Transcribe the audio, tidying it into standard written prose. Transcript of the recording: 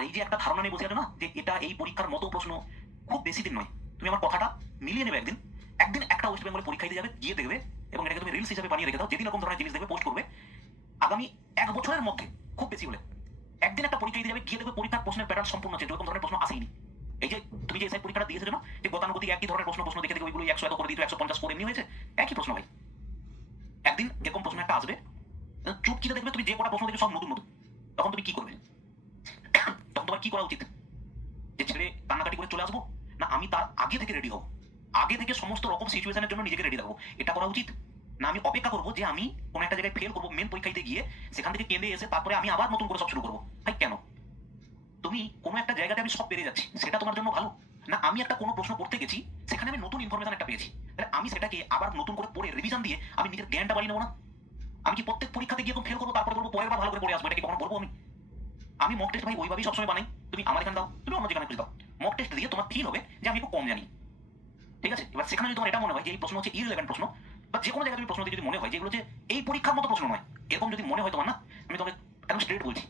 আর এই যে একটা ধারণা নিয়ে বসে আছে না যে এটা এই পরীক্ষার মতো প্রশ্ন, খুব বেশি দিন নয়, তুমি আমার কথাটা মিলিয়ে নেবে। একদিন একদিন একটা ওয়েস্ট বেঙ্গলে পরীক্ষা দিতে যাবে, গিয়ে দেখবে, এবং এটাকে তুমি রিলস হিসেবে বানিয়ে রেখে দাও, যেদিন এরকম ধরনের জিনিস দেখবে পোস্ট করবে, আগামী 1 বছরের মধ্যে খুব বেশি হলে একদিন একটা পরীক্ষা দিতে যাবে, গিয়ে দেখবে পরীক্ষার প্রশ্নের প্যাটার্ন সম্পূর্ণ চেঞ্জ, এরকম ধরনের প্রশ্ন আসেনি। এই যে তুমি যে এসআই পরীক্ষাটা দিয়েছো না, যে গতানুগতিক একই ধরনের প্রশ্ন প্রশ্ন দেখে দেখে ওইগুলো 100 এত করে দিত, 150 করে এমনি হয়েছে, একই প্রশ্ন ভাই। একদিন এরকম প্রশ্ন একটা আসবে, চুপচিতে দেখবে তুমি যে কটা প্রশ্ন দেখবে সব নতুন নতুন, তখন তুমি কি করবে? তখন তোমার কি করা উচিত? যে ছেড়ে কান্নাকাটি করে চলে আসবো, না আমি তার আগে থেকে রেডি হবো, আগে থেকে সমস্ত রকম সিচুয়েশনের জন্য নিজেকে রেডি রাখবো, এটা করা উচিত? না আমি অপেক্ষা করবো যে আমি কোনো একটা জায়গায় ফেল করবো মেন পরীক্ষা দিতে গিয়ে, সেখান থেকে কেঁদে এসে তারপরে আমি আবার নতুন করে সব শুরু করবো? ভাই কেন? তুমি কোনো একটা জায়গাতে আমি সব পেরে যাচ্ছি, সেটা তোমার জন্য ভালো? না আমি একটা কোনো প্রশ্ন করতে গেছি, সেখানে আমি নতুন ইনফরমেশন একটা পেয়েছি, তাহলে আমি সেটাকে আবার নতুন করে পড়ে রিভিশন দিয়ে আমি নিজের জ্ঞানটা বাড়িয়ে নেবো না? আমি কি প্রত্যেক পরীক্ষাতে গিয়ে ফেল করবো তারপরে বলবো পরের বার ভালো করে পড়ে আসবো, এটা কি কখনো বলবো আমি? আমি মক টেস্ট ভাই ওইভাবেই সবসময় বানাই, তুমি আমার এখানে দাও, তুমি অন্য যেখানে খুঁজে দাও, মক টেস্ট দিয়ে তোমার ফিল হবে যে আমি একটু কম জানি। ঠিক আছে, এবার সেখানে যদি তোমার এটা মনে হয় যে এই প্রশ্ন হচ্ছে ইররিলেভেন্ট প্রশ্ন, বা যে কোনো জায়গায় তুমি প্রশ্ন দিয়ে যদি মনে হয় যেগুলো যে এই পরীক্ষার মতো প্রশ্ন নয়, এরকম যদি মনে হয় তোমার, না আমি তোমাকে একদম স্ট্রেট বলছি,